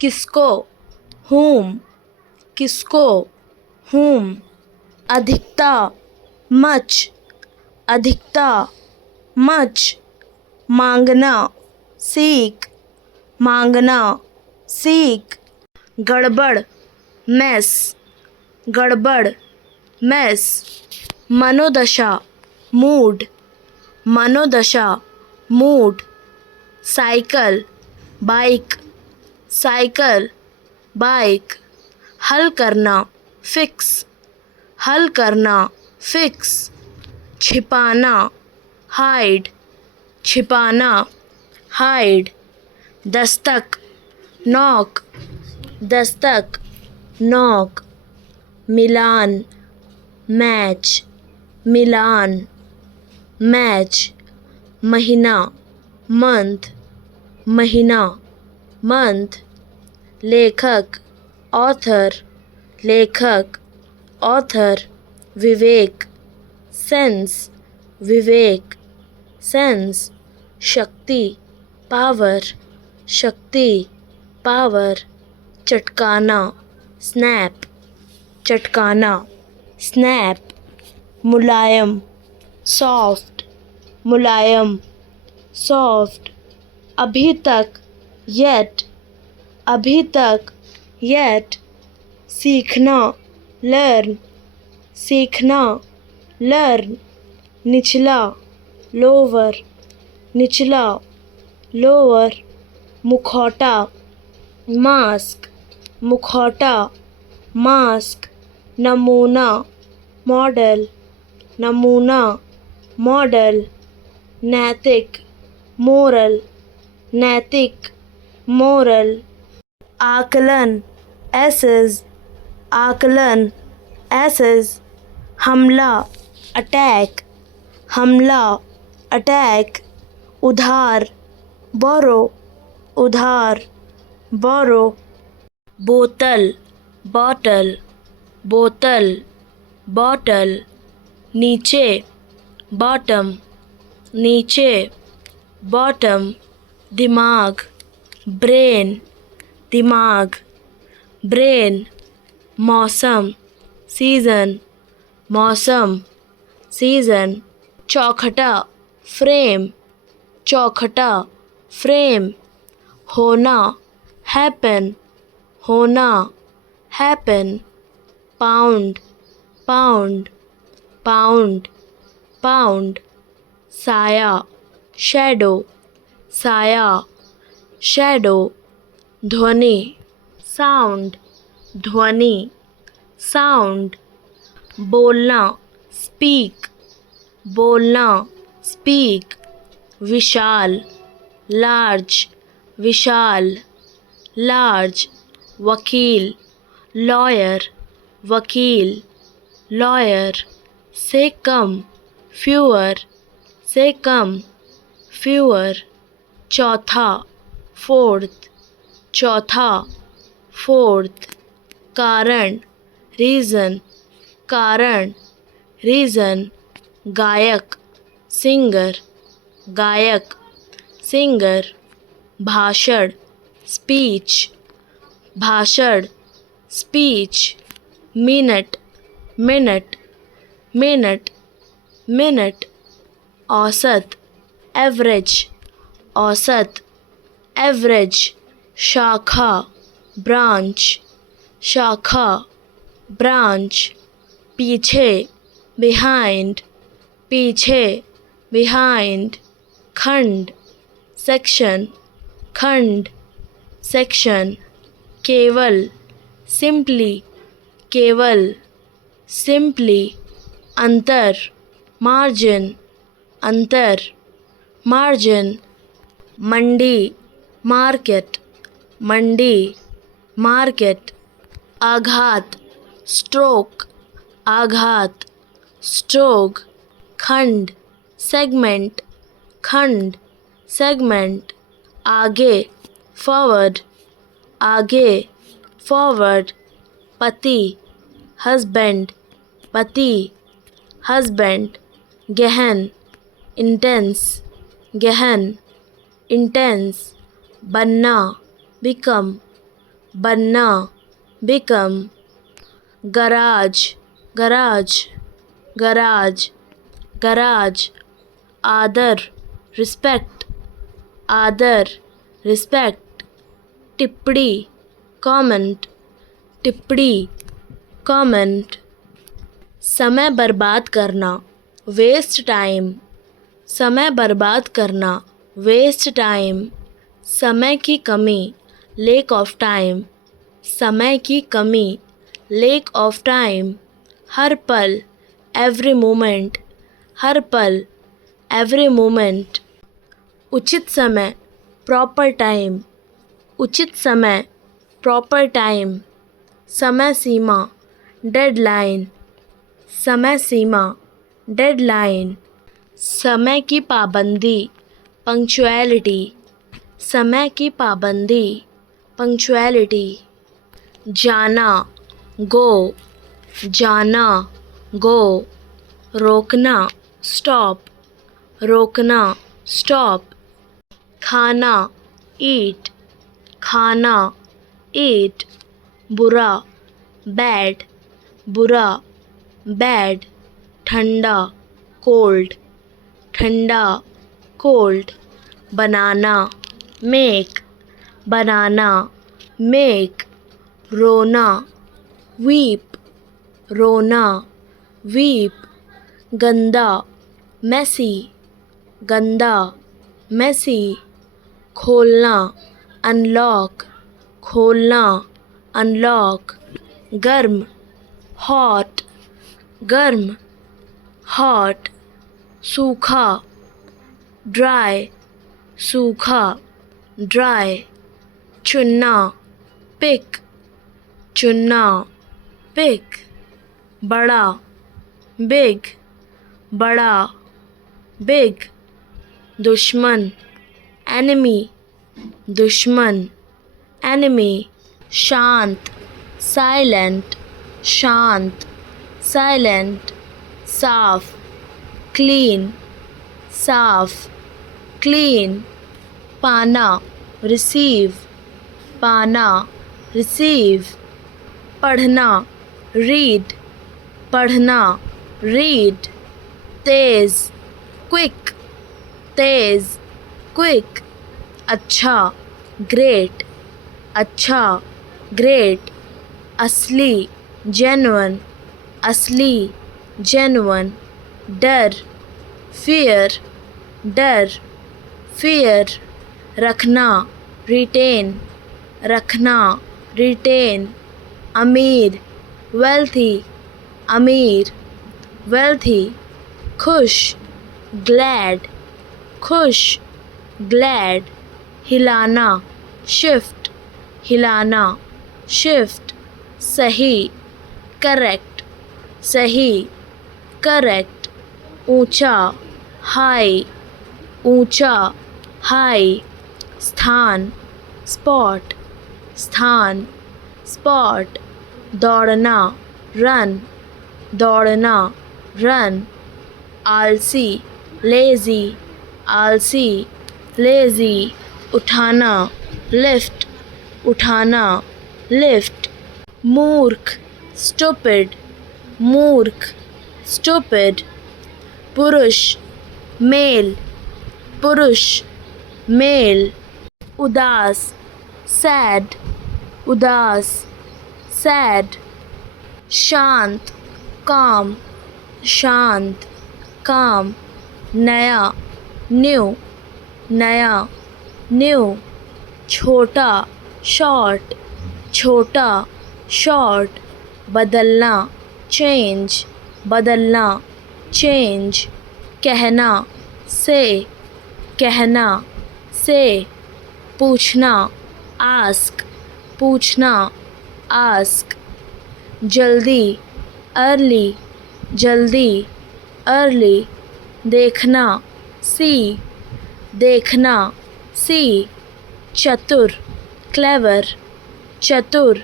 किसको, whom, किसको, whom, अधिकता, much, अधिकता, much, मांगना, seek, मांगना, seek, गड़बड़, mess, गड़बड़, mess, मनोदशा, मूड, मनोदशा, mood, cycle, bike, cycle, bike, हल करना, फिक्स, हल करना, फिक्स, छिपाना, हाइड, छिपाना, hide, Dastak, knock, Dastak, knock, मिलान, मैच, मिलान, मैच, महीना, मंथ, महीना, मंथ, लेखक, ऑथर, लेखक, ऑथर, विवेक, सेंस, विवेक, सेंस, शक्ति, पावर, शक्ति, पावर, चटकाना, स्नैप, चटकाना, स्नैप, मुलायम, सॉफ्ट, मुलायम, सॉफ्ट, अभी तक, येट, अभी तक, येट, सीखना, लर्न, सीखना, लर्न, निचला, लोअर, निचला, लोअर, मुखौटा, मास्क, मुखौटा, मास्क, नमूना, मॉडल, नमूना, मॉडल, नैतिक, मोरल, नैतिक, मोरल, आकलन, एसेस, आकलन, एसेस, हमला, अटैक, हमला, अटैक, उधार, बोरो, उधार, बोरो, बोतल, बॉटल, बोतल, बॉटल, नीचे, बॉटम, नीचे, बॉटम, दिमाग, ब्रेन, दिमाग, ब्रेन, मौसम, सीज़न, मौसम, सीज़न, चौखटा, फ्रेम, चौखटा, फ्रेम, होना, हैपन, होना, happen, pound, pound, pound, pound, साया, शैडो, साया, शैडो, ध्वनि, साउंड, ध्वनि, साउंड, बोलना, स्पीक, बोलना, स्पीक, विशाल, लार्ज, विशाल, लार्ज, वकील, लॉयर, वकील, लॉयर, से कम, फ्यूअर, से कम, फ्यूअर, चौथा, फोर्थ, चौथा, फोर्थ, कारण, रीज़न, कारण, रीज़न, गायक, सिंगर, गायक, सिंगर, भाषण, स्पीच, भाषण, speech, minute, minute, minute, minute, औसत, एवरेज, औसत, एवरेज, शाखा, ब्रांच, शाखा, ब्रांच, पीछे, बिहाइंड, पीछे, बिहाइंड, खंड, सेक्शन, खंड, सेक्शन, केवल, सिंपली, केवल, सिंपली, अंतर, मार्जिन, अंतर, मार्जिन, मंडी, मार्केट, मंडी, मार्केट, आघात, स्ट्रोक, आघात, स्ट्रोक, खंड, सेगमेंट, खंड, सेगमेंट, आगे, फॉरवर्ड, आगे, फॉरवर्ड, पति, हस्बैंड, पति, हस्बैंड, गहन, इंटेंस, गहन, इंटेंस, बनना, बिकम, बनना, become, garage, garage, garage, garage, आदर, respect, आदर, respect, टिप्पणी, comment, टिप्पणी, comment, समय बर्बाद करना, वेस्ट टाइम, समय बर्बाद करना, वेस्ट टाइम, समय की कमी, लेक ऑफ टाइम, समय की कमी, लेक ऑफ टाइम, हर पल, एवरी मोमेंट, हर पल, एवरी मोमेंट, उचित समय, प्रॉपर टाइम, उचित समय, प्रॉपर टाइम, समय सीमा, डेडलाइन, समय सीमा, डेडलाइन, समय की पाबंदी, पंक्चुअलिटी, समय की पाबंदी, पंक्चुअलिटी, जाना, गो, जाना, गो, रोकना, स्टॉप, रोकना, स्टॉप, खाना, ईट, खाना, ईट, बुरा, बैड, बुरा, बैड, ठंडा, कोल्ड, ठंडा, कोल्ड, बनाना, मेक, बनाना, मेक, रोना, वीप, रोना, वीप, गंदा, मैसी, गंदा, मैसी, खोलना, अनलॉक, खोलना, अनलॉक, गर्म, हॉट, गर्म, हॉट, सूखा, ड्राई, सूखा, ड्राई, चुनना, पिक, चुनना, पिक, बड़ा, बिग, बड़ा, बिग, दुश्मन, एनिमी, दुश्मन, एनिमी, शांत, साइलेंट, शांत, साइलेंट, साफ, क्लीन, साफ, क्लीन, पाना, रिसीव, पाना, रिसीव, पढ़ना, रीड, पढ़ना, रीड, तेज, क्विक, तेज, क्विक, अच्छा, ग्रेट, अच्छा, ग्रेट, असली, जेन्युइन, असली, जेन्युइन, डर, फियर, डर, फियर, रखना, रिटेन, रखना, रिटेन, अमीर, वेल्थी, अमीर, वेल्थी, खुश, ग्लैड, खुश, ग्लैड, हिलाना, शिफ्ट, हिलाना, शिफ्ट, सही, करेक्ट, सही, करेक्ट, ऊंचा, हाई, ऊंचा, हाई, स्थान, स्पॉट, स्थान, स्पॉट, दौड़ना, रन, दौड़ना, रन, आलसी, लेजी, आलसी, लेजी, उठाना, लिफ्ट, उठाना, लिफ्ट, मूर्ख, स्टूपिड, मूर्ख, स्टूपिड, पुरुष, मेल, पुरुष, मेल, उदास, सैड, उदास, सैड, शांत, काम, शांत, काम, नया, न्यू, नया, न्यू, छोटा, शॉर्ट, छोटा, शॉर्ट, बदलना, चेंज, बदलना, चेंज, कहना, से, कहना, से, पूछना, आस्क, पूछना, आस्क, जल्दी, अर्ली, जल्दी, अर्ली, देखना, सी, देखना, सी, चतुर, क्लेवर, चतुर,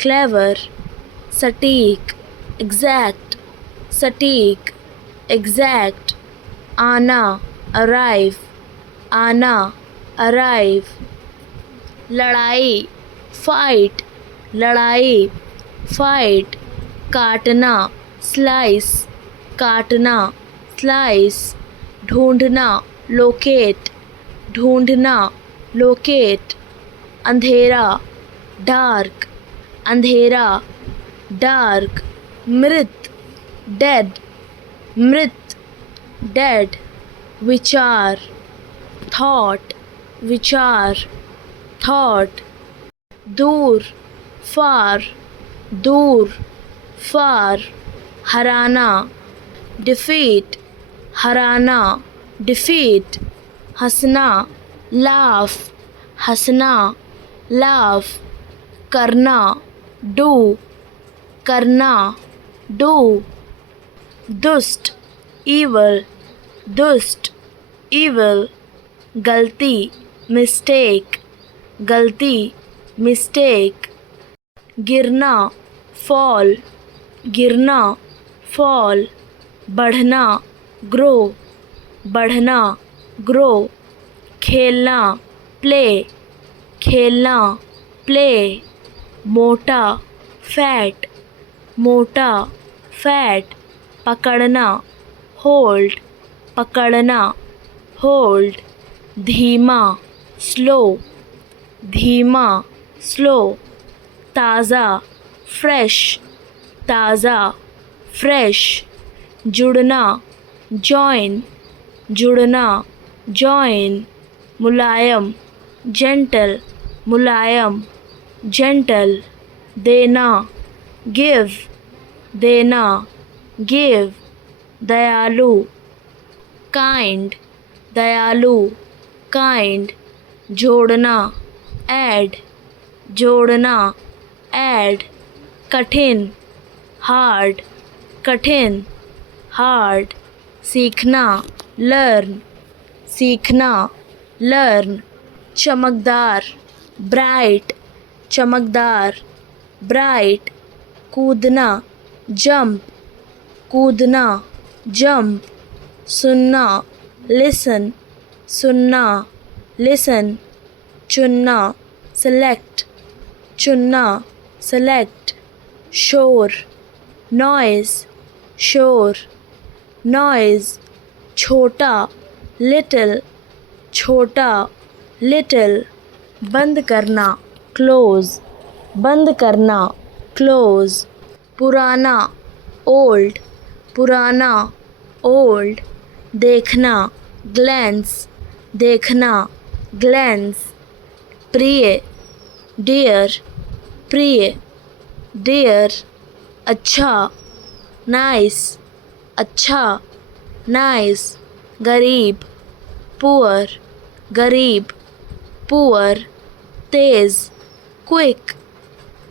क्लेवर, सटीक, एग्जैक्ट, सटीक, एग्जैक्ट, आना, अराइव, आना, अराइव, लड़ाई, फाइट लड़ाई, फाइट काटना, स्लाइस काटना, स्लाइस ढूंढना, लोकेट ढूंढना, लोकेट अंधेरा, डार्क अंधेरा, डार्क मृत, डेड मृत, डेड विचार, थॉट विचार, थॉट दूर, फार दूर, फार हराना, डिफीट हराना, डिफीट हंसना, लाफ हंसना, लाफ करना, डू करना, डू दुष्ट, evil दुष्ट, evil गलती, मिस्टेक गलती, मिस्टेक गिरना, फॉल गिरना, फॉल बढ़ना, ग्रो बढ़ना, ग्रो खेलना, प्ले खेलना, प्ले मोटा, फैट मोटा, फैट पकड़ना, होल्ड पकड़ना, होल्ड धीमा, स्लो धीमा, स्लो ताज़ा, फ्रेश ताज़ा, फ्रेश जुड़ना, जॉइन जुड़ना, जॉइन मुलायम, जेंटल मुलायम, जेंटल देना, गिव देना, गिव दयालु, काइंड दयालु, काइंड जोड़ना, ऐड जोड़ना, ऐड कठिन, हार्ड कठिन, हार्ड सीखना, लर्न सीखना, लर्न चमकदार, ब्राइट चमकदार, ब्राइट कूदना, जंप कूदना, जंप सुनना, लिसन सुनना, लिसन चुनना, सेलेक्ट चुनना, सेलेक्ट शोर, नॉइज शोर, नॉइज छोटा, लिटिल छोटा, लिटिल बंद करना, क्लोज बंद करना, क्लोज पुराना, ओल्ड पुराना, ओल्ड देखना, ग्लैंस देखना, ग्लैंस प्रिय, डियर प्रिय, डियर अच्छा, नाइस अच्छा, नाइस गरीब, पुअर गरीब, पुअर तेज, क्विक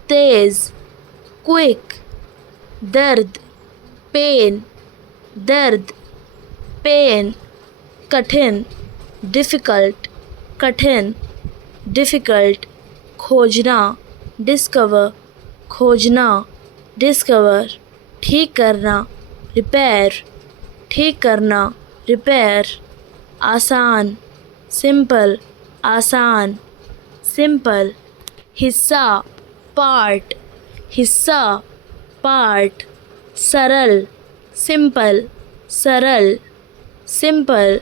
तेज, क्विक दर्द, पेन दर्द, पेन कठिन, डिफ़िकल्ट कठिन, डिफ़िकल्ट खोजना, डिस्कवर खोजना, डिस्कवर ठीक करना, रिपेयर ठीक करना, रिपेयर आसान, सिंपल आसान, सिंपल हिस्सा, पार्ट हिस्सा, पार्ट सरल, सिंपल सरल, सिंपल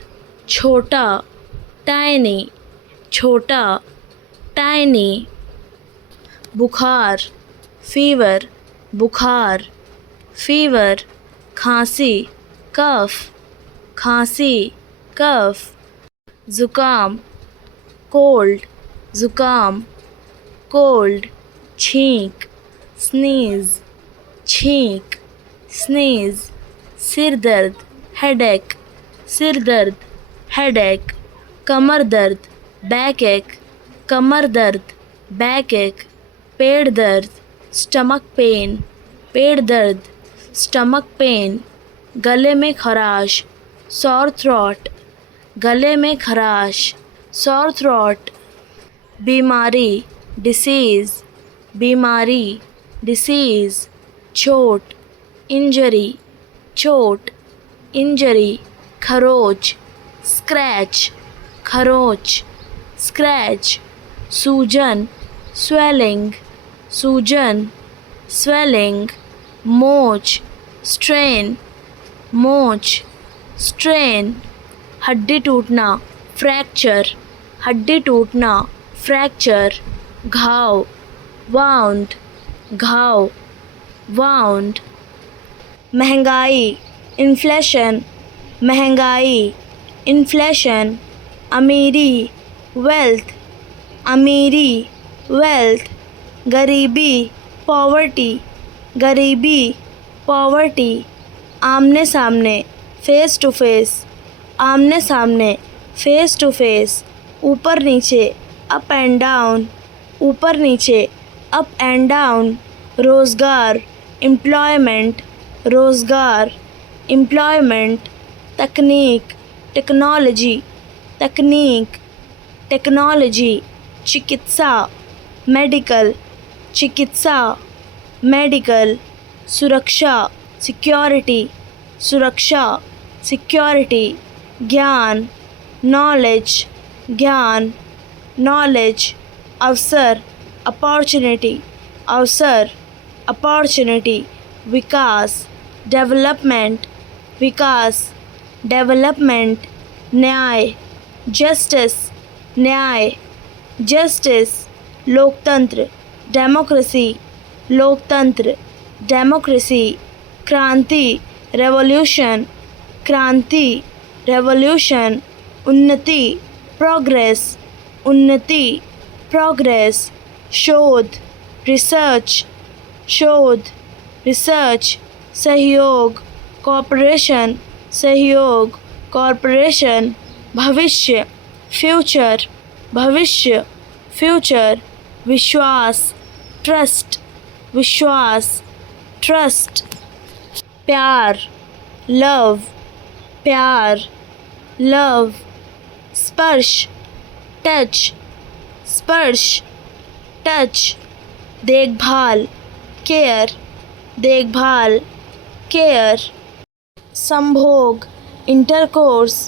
छोटा, टाइनी छोटा, टाइनी बुखार, फीवर बुखार, फीवर खांसी, कफ खांसी, कफ ज़ुकाम, कोल्ड ज़ुकाम, कोल्ड छींक, स्नीज़ छींक, स्नीज़ सिर दर्द, हेडेक सिर दर्द, हेडेक कमर दर्द, बैक एक, कमर दर्द, बैक एक पेट दर्द, स्टमक पेन, पेट दर्द, स्टमक पेन गले में खराश, सॉर थ्रोट, गले में खराश, सॉर थ्रोट बीमारी, डिसीज़, बीमारी, डिसीज़ चोट, इंजरी, चोट, इंजरी खरोच, स्क्रैच, खरोच, स्क्रैच सूजन, swelling, सूजन, swelling, मोच, strain, मोच, strain, हड्डी टूटना, fracture, हड्डी टूटना, fracture, घाव, wound, घाव, wound, महंगाई, inflation, महंगाई, inflation, अमीरी, wealth, अमीरी, wealth, गरीबी, poverty, गरीबी, poverty, आमने सामने, face to face, आमने सामने, face to face, ऊपर नीचे, up and down, ऊपर नीचे, up and down, रोज़गार, employment, रोज़गार, employment, तकनीक, technology, तकनीक, technology, चिकित्सा, medical, चिकित्सा, medical, सुरक्षा, security, सुरक्षा, security, ज्ञान, knowledge, ज्ञान, knowledge, अवसर, opportunity, अवसर, opportunity, विकास, development, विकास, development, न्याय, justice, न्याय, justice, लोकतंत्र, democracy, लोकतंत्र, democracy, क्रांति, revolution, क्रांति, revolution, उन्नति, progress, उन्नति, progress, शोध, research, शोध, research, सहयोग, cooperation, सहयोग, cooperation, भविष्य, future, भविष्य, future, विश्वास, trust, विश्वास, trust, प्यार, love, प्यार, love, स्पर्श, touch, स्पर्श, touch, देखभाल, care, देखभाल, care, संभोग, intercourse,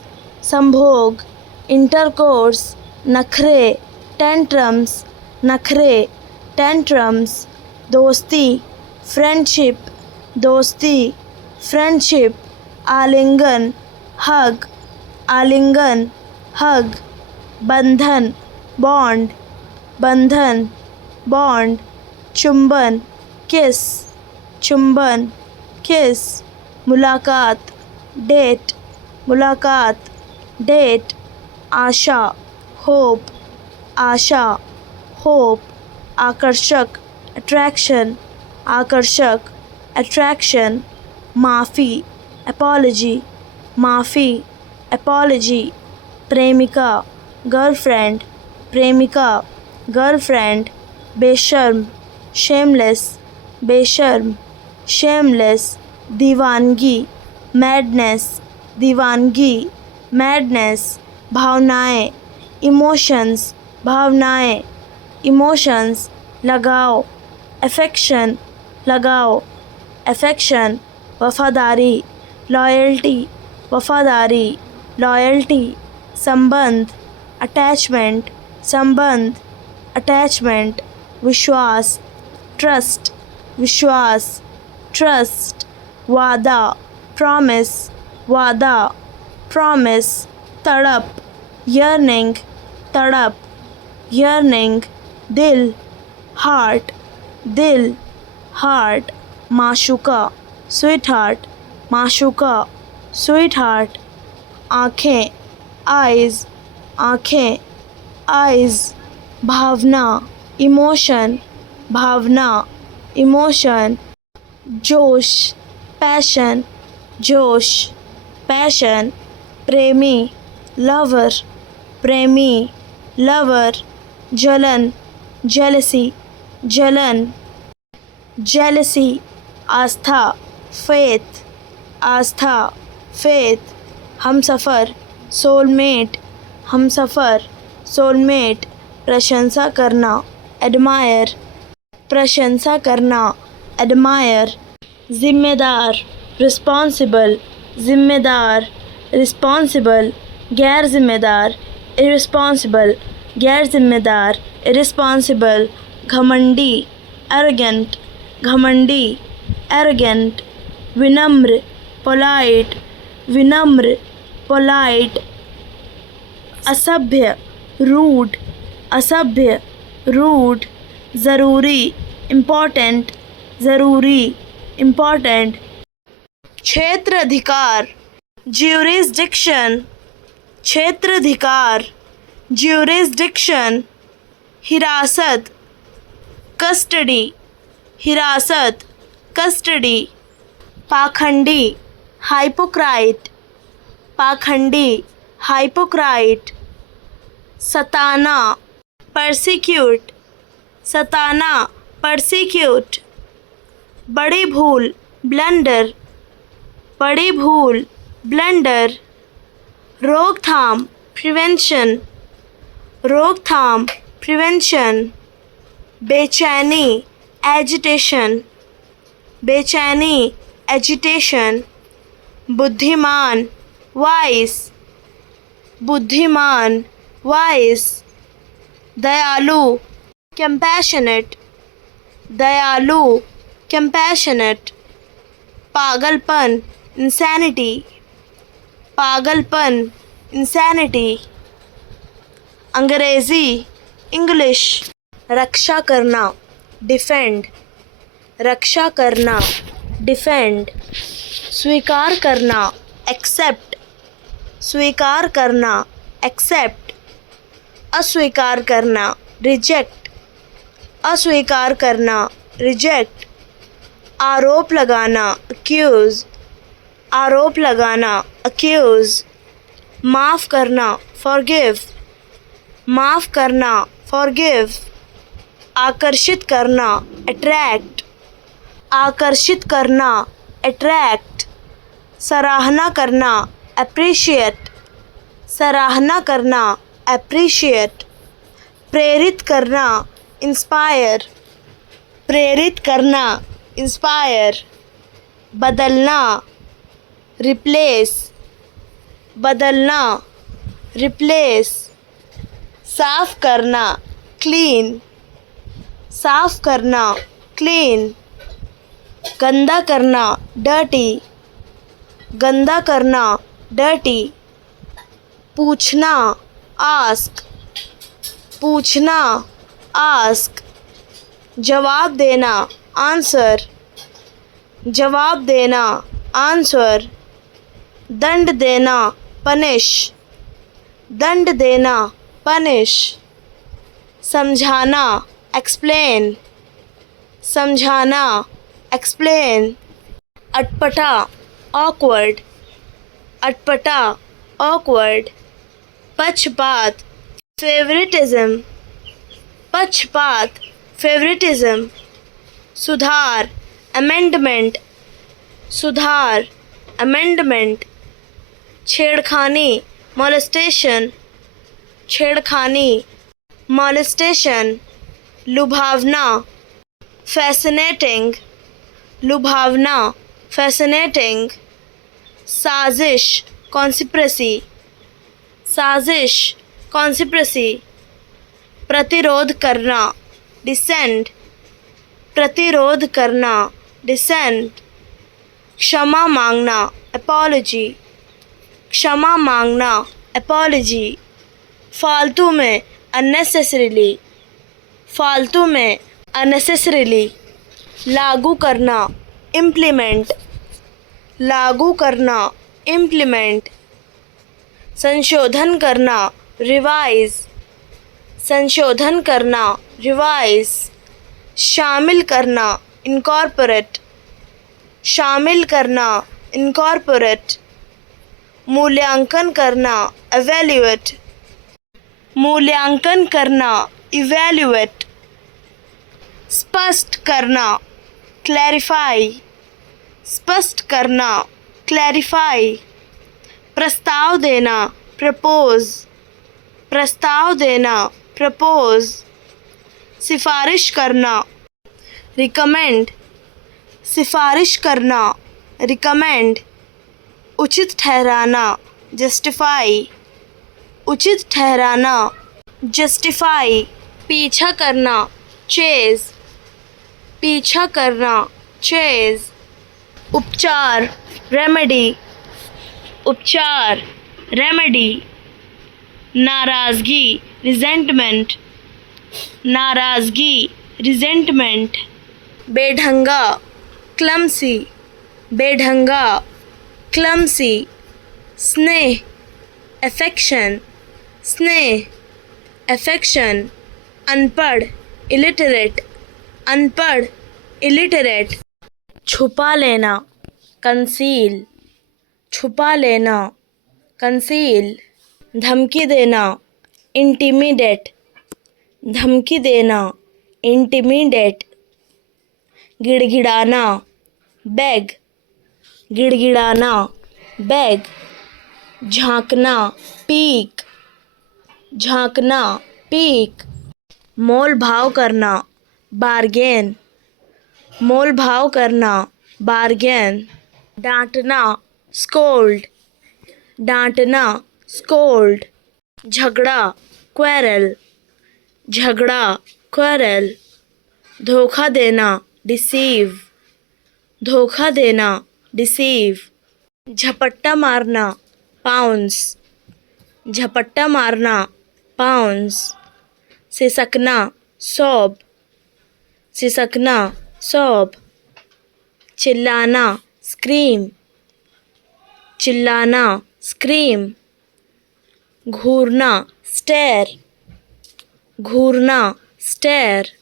संभोग, intercourse, नखरे, tantrums, नखरे, tantrums, दोस्ती, friendship, दोस्ती, friendship, आलिंगन, hug, आलिंगन, hug, बंधन, bond, बंधन, bond, चुंबन, kiss, चुंबन, kiss, मुलाकात, date, मुलाकात, date, आशा, hope, आशा, hope, आकर्षक, attraction, आकर्षक, attraction, माफ़ी, apology, माफ़ी, apology, प्रेमिका, girlfriend, प्रेमिका, girlfriend, बेशर्म, shameless, बेशर्म, shameless, दीवानगी, madness, दीवानगी, madness, भावनाएं, emotions, भावनाएं, emotions, लगाओ, affection, लगाओ, affection, वफादारी, loyalty, वफादारी, loyalty, संबंध, attachment, संबंध, attachment, विश्वास, trust, विश्वास, trust, वादा, promise, वादा, promise, तड़प, yearning, तड़प, yearning, दिल, heart, दिल, heart, माशूका, sweetheart, माशूका, sweetheart, आँखें, eyes, आँखें, eyes, भावना, emotion, भावना, emotion, जोश, passion, जोश, passion, प्रेमी, lover, प्रेमी, lover, जलन, jealousy, जलन, jealousy, आस्था, faith, आस्था, faith, हमसफ़र, soulmate, हमसफ़र, soulmate, प्रशंसा करना, admire, प्रशंसा करना, admire, जिम्मेदार, responsible, जिम्मेदार, responsible, गैर जिम्मेदार, irresponsible, गैर जिम्मेदार, irresponsible, घमंडी एरोगेंट, घमंडी एरोगेंट। विनम्र पोलाइट, विनम्र पोलाइट। असभ्य रूड, असभ्य रूड। ज़रूरी इम्पोर्टेंट, ज़रूरी इम्पोर्टेंट। क्षेत्राधिकार ज्यूरिसडिक्शन, क्षेत्राधिकार ज्यूरिसडिक्शन। हिरासत कस्टडी, हिरासत कस्टडी। पाखंडी हाइपोक्राइट, पाखंडी हाइपोक्राइट। सताना परसिक्यूट, सताना परसिक्यूट। बड़ी भूल ब्लंडर, बड़ी भूल ब्लंडर। रोकथाम प्रिवेंशन, रोकथाम प्रिवेंशन। बेचैनी एजिटेशन, बेचैनी एजिटेशन। बुद्धिमान वाइस, बुद्धिमान वाइस। दयालु कंपैशनेट, दयालु कंपैशनेट। पागलपन इंसैनिटी, पागलपन इंसैनिटी। अंग्रेज़ी इंग्लिश। रक्षा करना डिफेंड, रक्षा करना डिफेंड। स्वीकार करना एक्सेप्ट, स्वीकार करना एक्सेप्ट। अस्वीकार करना रिजेक्ट, अस्वीकार करना रिजेक्ट। आरोप लगाना अक्यूज़, आरोप लगाना अक्यूज़। माफ़ करना फॉरगिव, माफ़ करना फॉरगिव। आकर्षित करना अट्रैक्ट, आकर्षित करना अट्रैक्ट। सराहना करना अप्रिशिएट, सराहना करना अप्रिशिएट। प्रेरित करना इंस्पायर, प्रेरित करना इंस्पायर। बदलना रिप्लेस, बदलना रिप्लेस। साफ करना क्लीन, साफ करना क्लीन। गंदा करना डर्टी, गंदा करना डर्टी। पूछना आस्क, पूछना आस्क। जवाब देना आंसर, जवाब देना आंसर। दंड देना पनिश, दंड देना पनिश। समझाना एक्सप्लेन, समझाना एक्सप्लेन। अटपटा ऑकवर्ड, अटपटा ऑकवर्ड। पक्षपात फेवरेटिज्म, पक्षपात फेवरेटिज्म। सुधार अमेंडमेंट, सुधार अमेंडमेंट। छेड़खानी मोलेस्टेशन, छेड़खानी मोलेस्टेशन। लुभावना फैसिनेटिंग, लुभावना फैसिनेटिंग। साजिश कॉन्स्पिरेसी, साजिश कॉन्स्पिरेसी। प्रतिरोध करना डिसेंट, प्रतिरोध करना डिसेंट। क्षमा मांगना अपॉलजी, क्षमा मांगना अपॉलजी। फालतू में अननेसेसरीली, फालतू में अननेसेसरीली। लागू करना इम्प्लीमेंट, लागू करना इम्प्लीमेंट। संशोधन करना रिवाइज, संशोधन करना रिवाइज। शामिल करना इनकॉर्पोरेट, शामिल करना इनकॉर्पोरेट। मूल्यांकन करना एवेल्यूएट, मूल्यांकन करना इवैल्यूएट। स्पष्ट करना क्लैरिफाई, स्पष्ट करना क्लैरिफाई। प्रस्ताव देना प्रपोज, प्रस्ताव देना प्रपोज। सिफारिश करना रिकमेंड, सिफारिश करना रिकमेंड। उचित ठहराना जस्टिफाई, उचित ठहराना जस्टिफाई। पीछा करना चेज, पीछा करना, चेज। उपचार, रेमेडी, उपचार, रेमेडी। नाराज़गी, रिजेंटमेंट, नाराज़गी, रिजेंटमेंट। बेढंगा, क्लमसी, बेढंगा, क्लमसी। स्नेह, अफेक्शन, स्नेह, अफेक्शन। अनपढ़, इलिटरेट, अनपढ़, इलिटरेट। छुपा लेना, कंसील, छुपा लेना, कंसील। धमकी देना, इंटिमिडेट, धमकी देना, इंटिमिडेट। गिड़गिड़ाना, बैग, गिड़गिड़ाना, बैग। झांकना, पीक, झांकना, पीक। मोल भाव करना, बार्गेन, मोल भाव करना, बार्गेन। डांटना, स्कोल्ड, डांटना, स्कोल्ड। झगड़ा, क्वेरल, झगड़ा, क्वेरल। धोखा देना, डिसीव, धोखा देना, डिसीव। झपट्टा मारना, पाउंस, झपट्टा मारना, पाउंस। सिसकना, सौब, सिसकना, सौब। चिल्लाना, स्क्रीम, चिल्लाना, स्क्रीम। घूरना, स्टेयर, घूरना, स्टेयर।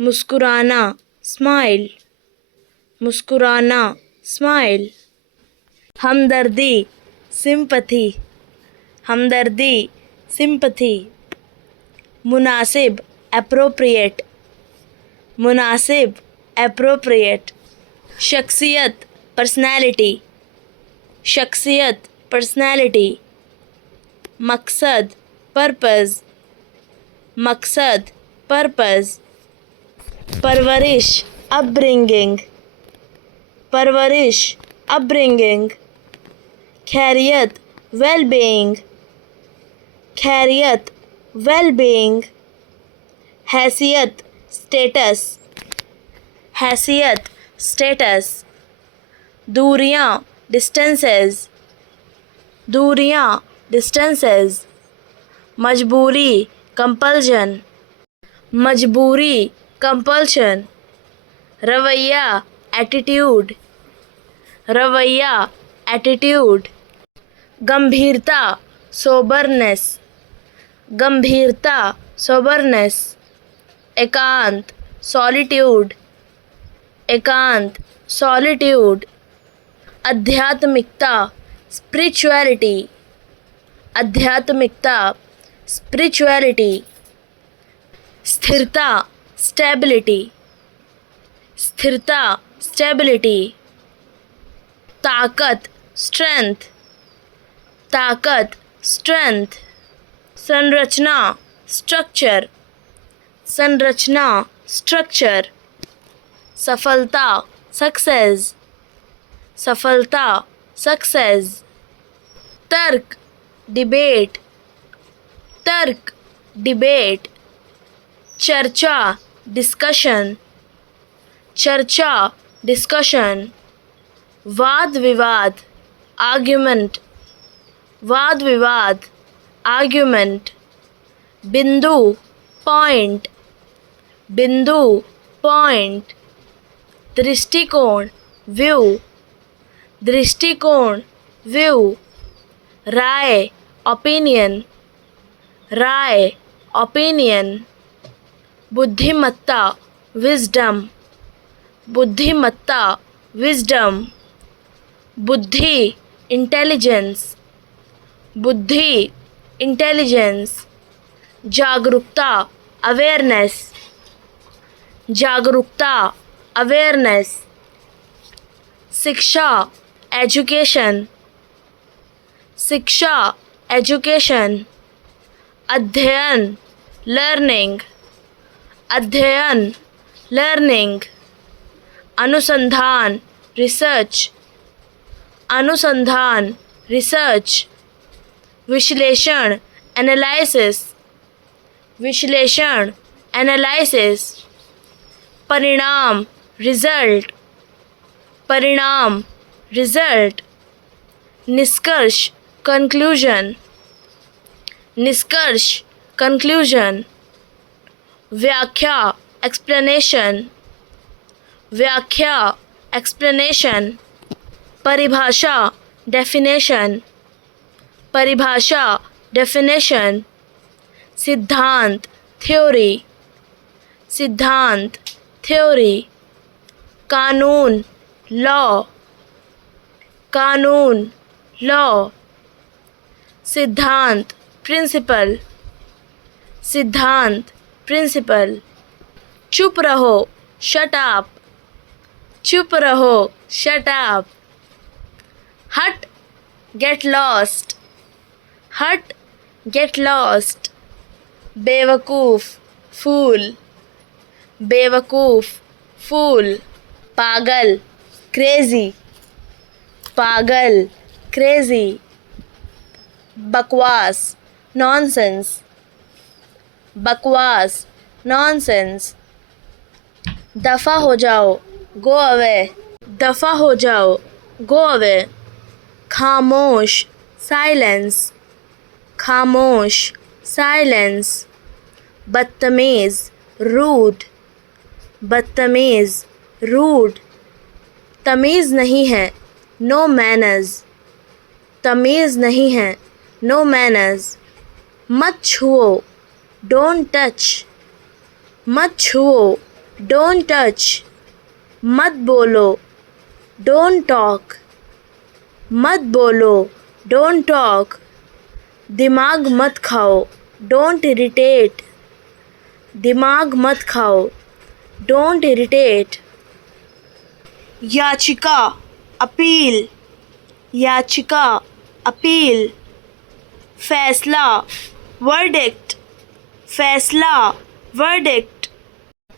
मुस्कुराना, स्माइल, मुस्कुराना, स्माइल। हमदर्दी, सिंपथी, हमदर्दी, सिंपथी। मुनासिब, एप्रोप्रिएट, मुनासिब, एप्रोप्रिएट। शख्सियत, पर्सनैलिटी, शख्सियत, पर्सनैलिटी। मकसद, पर्पज़, मकसद, पर्पज़। परवरिश, अपब्रिंगिंग, परवरिश, अपब्रिंगिंग। खैरियत, वेल-बीइंग, खैरियत, वेल-बीइंग। हैसियत, स्टेटस, हैसियत, स्टेटस। दूरियां, डिस्टेंसेस, दूरियां, डिस्टेंसेस। मजबूरी, कंपल्शन, मजबूरी, कंपल्शन। रवैया, एटीट्यूड, रवैया, एटीट्यूड। गंभीरता, सोबरनेस, गंभीरता, सोबरनेस। एकांत, सॉलिट्यूड, एकांत, सॉलिट्यूड। आध्यात्मिकता, स्पिरिचुअलिटी, आध्यात्मिकता, स्पिरिचुअलिटी। स्थिरता, स्टेबिलिटी, स्थिरता, स्टेबिलिटी। ताकत, स्ट्रेंथ, ताकत, स्ट्रेंथ। संरचना, स्ट्रक्चर, संरचना, स्ट्रक्चर। सफलता, सक्सेस, सफलता, सक्सेस। तर्क, डिबेट, तर्क, डिबेट। चर्चा, डिस्कशन, चर्चा, डिस्कशन। वाद विवाद, आर्ग्यूमेंट, वाद विवाद, आर्ग्यूमेंट। बिंदु, पॉइंट, बिंदु, पॉइंट। दृष्टिकोण, व्यू, दृष्टिकोण, व्यू। राय, ओपिनियन, राय, ओपिनियन। बुद्धिमत्ता, विजडम, बुद्धिमत्ता, विजडम। बुद्धि, इंटेलिजेंस, बुद्धि, इंटेलिजेंस। जागरूकता, अवेयरनेस, जागरूकता, अवेयरनेस। शिक्षा, एजुकेशन, शिक्षा, एजुकेशन। अध्ययन, लर्निंग, अध्ययन, लर्निंग। अनुसंधान, रिसर्च, अनुसंधान, रिसर्च। विश्लेषण, एनालिसिस, विश्लेषण, analysis, परिणाम, result, परिणाम, result, निष्कर्ष, conclusion, निष्कर्ष, conclusion, व्याख्या, explanation, व्याख्या, explanation, परिभाषा, definition, परिभाषा, definition, सिद्धांत, theory, सिद्धांत, theory, कानून, law, कानून, law, सिद्धांत, principle, सिद्धांत, principle, चुप रहो, shut up, चुप रहो, shut up, हट, get lost, हट, get lost, बेवकूफ़, fool, बेवकूफ़, fool, पागल, crazy, पागल, crazy, बकवास, nonsense, बकवास, nonsense, दफ़ा हो जाओ, go away, दफ़ा हो जाओ, go away, खामोश, silence, खामोश, silence, बदतमीज़, rude, बदतमीज़, rude, तमीज़ नहीं है, no manners, तमीज़ नहीं है, no manners, मत छुओ, don't touch, मत छुओ, don't touch, मत बोलो, don't talk, मत बोलो, don't talk, दिमाग मत खाओ, don't irritate, दिमाग मत खाओ, don't irritate, याचिका, अपील, याचिका, अपील, फैसला, verdict, फैसला, verdict,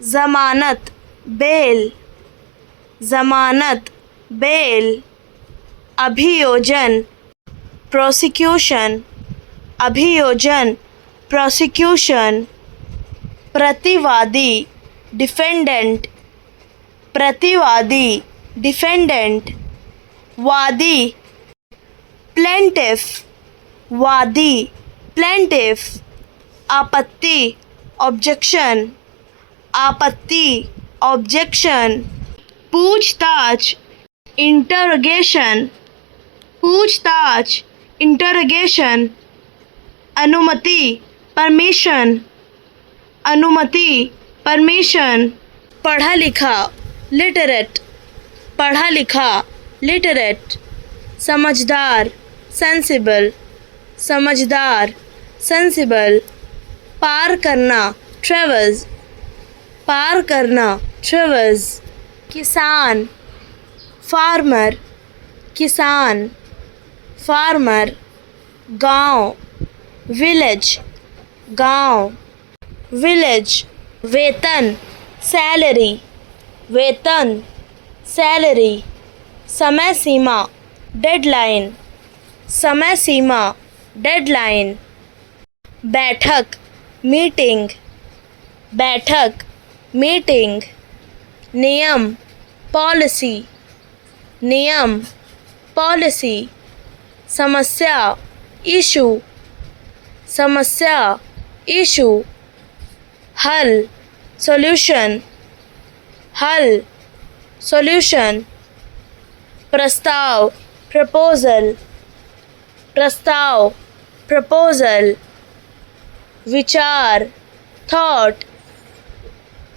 ज़मानत, bail, ज़मानत, bail, अभियोजन, prosecution, अभियोजन, prosecution, प्रतिवादी, defendant, प्रतिवादी, defendant, वादी, plaintiff, वादी, plaintiff, आपत्ति, objection, आपत्ति, objection, पूछताछ, interrogation, पूछताछ, interrogation, अनुमति, permission, अनुमति, permission, पढ़ा लिखा, literate, पढ़ा लिखा, literate, समझदार, sensible, समझदार, sensible, पार करना, traverse, पार करना, traverse, किसान, farmer, किसान, farmer, गांव, village, गांव, village, वेतन, salary, वेतन, salary, समय सीमा, deadline, समय सीमा, deadline, बैठक, meeting, बैठक, meeting, नियम, policy, नियम, policy, समस्या, issue, समस्या, issue, हल, solution, हल, solution, प्रस्ताव, proposal, प्रस्ताव, proposal, विचार, thought,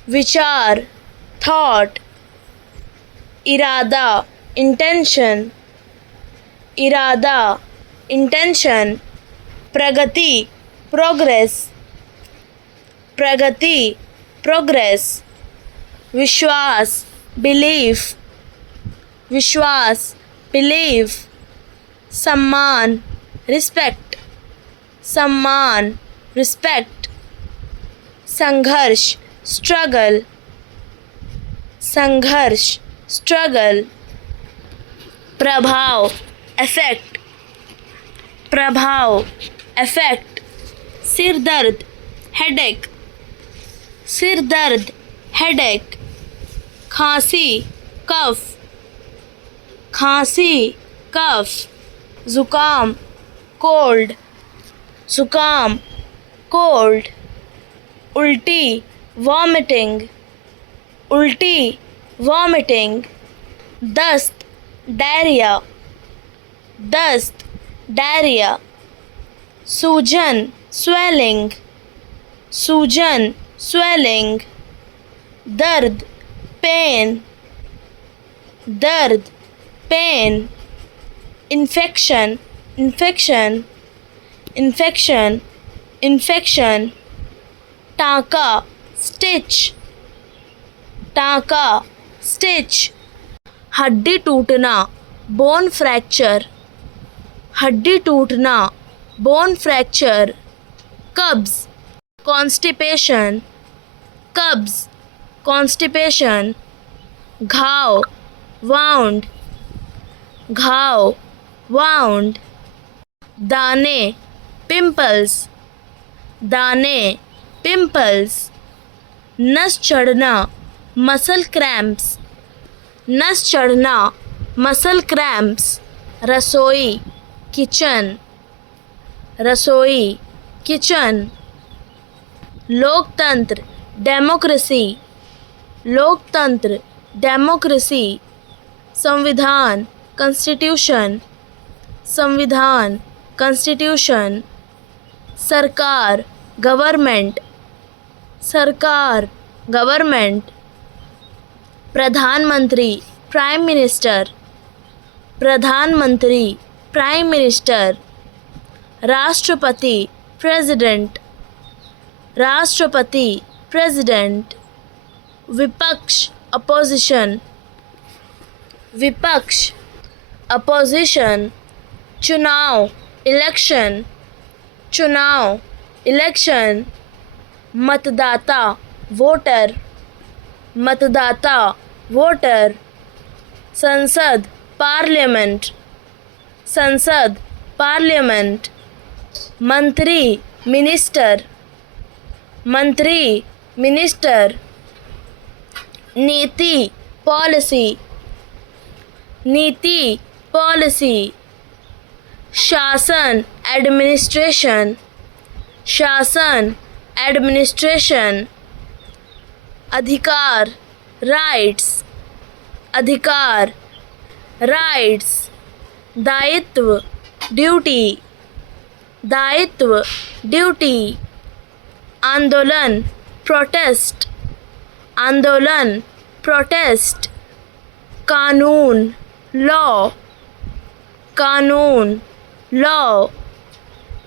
विचार, thought, इरादा, intention, इरादा, intention, प्रगति, progress, प्रगति, progress, विश्वास, belief, विश्वास, belief, सम्मान, respect, सम्मान, respect, संघर्ष, struggle, संघर्ष, struggle, प्रभाव, effect, प्रभाव, effect, सिर दर्द, headache, सिर दर्द हेडेक, खांसी कफ, खांसी कफ, ज़ुकाम कोल्ड, ज़ुकाम कोल्ड, उल्टी वॉमिटिंग, उल्टी वॉमिटिंग, दस्त डायरिया, दस्त डायरिया, सूजन स्वेलिंग, सूजन स्वेलिंग, दर्द पेन, दर्द pain, infection infection, infection infection, टाँका स्टिच, टाँका स्टिच, हड्डी टूटना बोन फ्रैक्चर, हड्डी टूटना बोन फ्रैक्चर, कब्ज कॉन्स्टिपेशन, कब्ज कॉन्स्टिपेशन, घाव वाउंड, घाव वाउंड, दाने पिंपल्स, दाने पिंपल्स, नस चढ़ना मसल क्रैम्प्स, नस चढ़ना मसल क्रैम्प्स, रसोई किचन, रसोई किचन, लोकतंत्र डेमोक्रेसी, लोकतंत्र डेमोक्रेसी, संविधान कॉन्स्टिट्यूशन, संविधान कॉन्स्टिट्यूशन, सरकार गवर्नमेंट, सरकार गवर्नमेंट, प्रधानमंत्री प्राइम मिनिस्टर, प्रधानमंत्री प्राइम मिनिस्टर, राष्ट्रपति प्रेसिडेंट, राष्ट्रपति प्रेसिडेंट, विपक्ष अपोजिशन, विपक्ष अपोजिशन, चुनाव इलेक्शन, चुनाव इलेक्शन, मतदाता वोटर, मतदाता वोटर, संसद पार्लियामेंट, संसद पार्लियामेंट, मंत्री मिनिस्टर, मंत्री मिनिस्टर, नीति पॉलिसी, नीति पॉलिसी, शासन एडमिनिस्ट्रेशन, शासन एडमिनिस्ट्रेशन, अधिकार राइट्स, अधिकार राइट्स, दायित्व ड्यूटी, दायित्व ड्यूटी, आंदोलन प्रोटेस्ट, आंदोलन प्रोटेस्ट, कानून लॉ, कानून लॉ,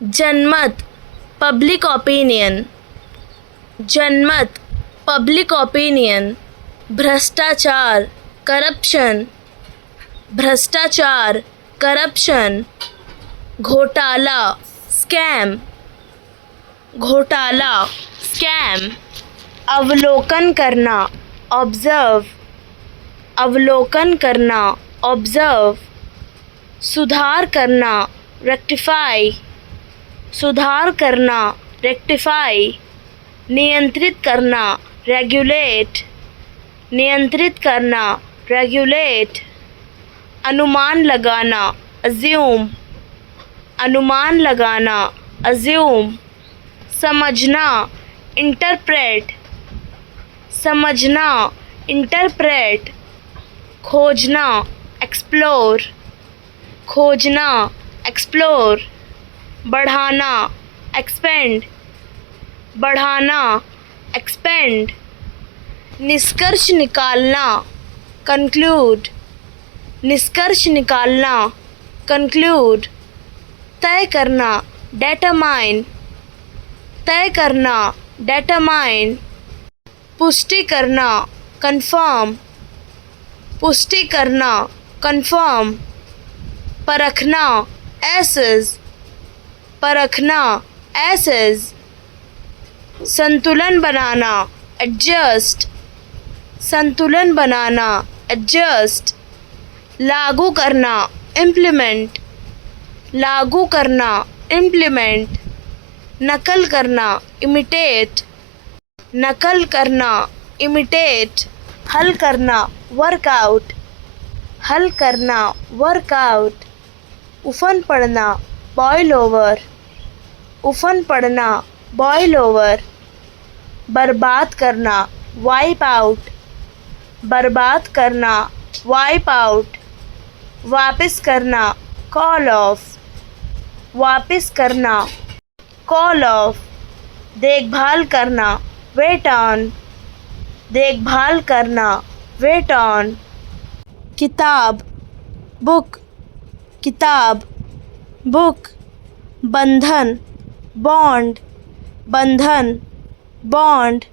जनमत पब्लिक ओपिनियन, जनमत पब्लिक ओपिनियन, भ्रष्टाचार करप्शन, भ्रष्टाचार करप्शन, घोटाला स्कैम, घोटाला स्कैम, अवलोकन करना ऑब्जर्व, अवलोकन करना ऑब्जर्व, सुधार करना रेक्टिफाई, सुधार करना रेक्टिफाई, नियंत्रित करना रेगुलेट, नियंत्रित करना रेगुलेट, अनुमान लगाना अज्यूम, अनुमान लगाना अज्यूम, समझना इंटरप्रेट, समझना इंटरप्रेट, खोजना एक्सप्लोर, खोजना एक्सप्लोर, बढ़ाना एक्सपेंड, बढ़ाना एक्सपेंड, निष्कर्ष निकालना कंक्लूड, निष्कर्ष निकालना कंक्लूड, तय करना डेटरमाइन, तय करना डेटरमाइन, पुष्टि करना कंफर्म, पुष्टि करना कंफर्म, परखना एसेस, परखना एसेस, संतुलन बनाना एडजस्ट, संतुलन बनाना एडजस्ट, लागू करना इम्प्लीमेंट, लागू करना इम्प्लीमेंट, नकल करना इमिटेट, नकल करना इमिटेट, हल करना वर्कआउट, हल करना वर्कआउट, उफन पड़ना बॉयल ओवर, उफन पड़ना बॉयल ओवर, बर्बाद करना वाइप आउट, बर्बाद करना वाइप आउट, वापस करना कॉल ऑफ, वापस करना कॉल ऑफ, देखभाल करना वेट ऑन, देखभाल करना वेट ऑन, किताब बुक, किताब बुक, बंधन बॉन्ड, बंधन बॉन्ड,